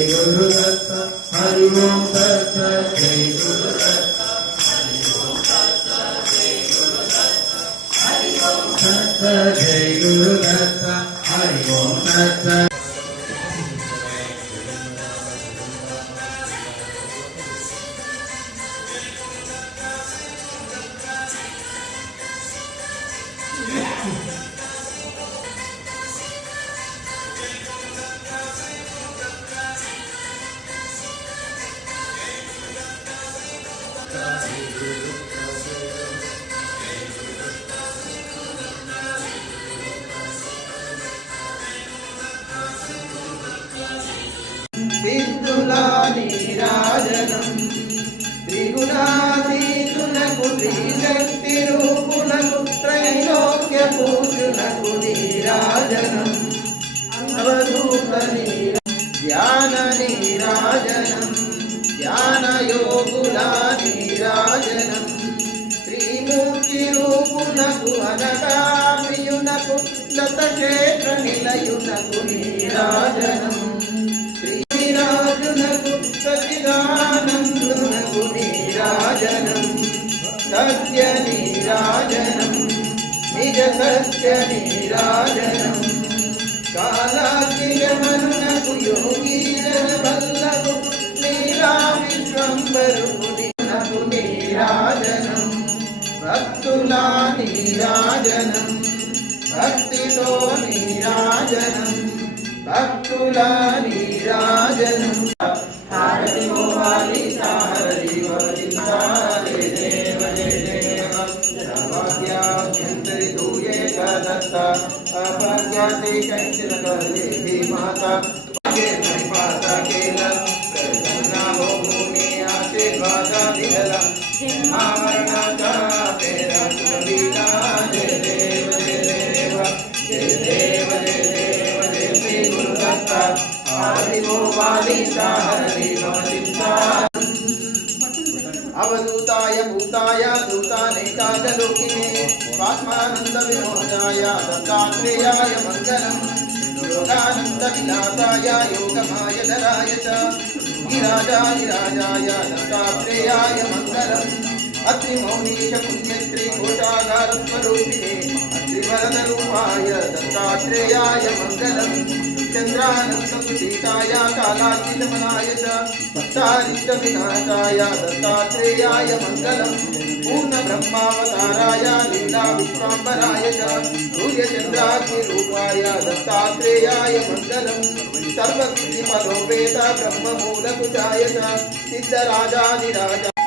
गुरुदत्त हरि ओम तत्त जय गुरुदत्त तत्त जय गुरुदत्त సిద్ధులాని రాజనం త్రిగుణాతీతులకు త్రిశక్తి ధ్యాన శ్రీమూర్తి రూపునకు అనగామియునకు లత క్షేత్ర నిలయునకు నీరాజనం. శ్రీరాజునకు సచిదానందునకు నీరాజనం. సత్య నీరాజనం నిజ సత్య నీరాజనం కాలాకిరమనునకు యోగీజన వల్లభు నీరాజనం భక్తితో నీరాజనం భక్తుల నీరాజనం హారతి గోపాలి హరి హరి హరే దేవ జయ దేవ సమాధ్యాభ్యంతరి దూయే కదత్త అభాగ్యాతి కంచిన కలి మాత పాత కేల ప్రసన్న భూమి ఆశీర్వాద విహల సింహావరణ अवधूताय भूताय दूतानेकादलोकिने स्वात्मानन्द विनोदाय दत्तात्रेयाय मङ्गलम्। विलासाय योगमायधराय च। गिराजाधिराजाय दत्तात्रेयाय मङ्गलम्। अत्रिमौनीश पुण्यश्री घोषागारस्वरूपिणे अत्रिवरदरूपाय दत्तात्रेयाय मङ्गलम् चन्द्रानन्दसुशीताय कालाचितमनाय च भक्तारिष्टविनाशाय दत्तात्रेयाय मङ्गलम् पूर्णब्रह्मावताराय लीला विश्वाम्बराय च सूर्यचन्द्राग्निरूपाय दत्तात्रेयाय मङ्गलम् सर्वसिद्धिपदोपेत ब्रह्ममूलकुटाय च सिद्धराजाधिराजा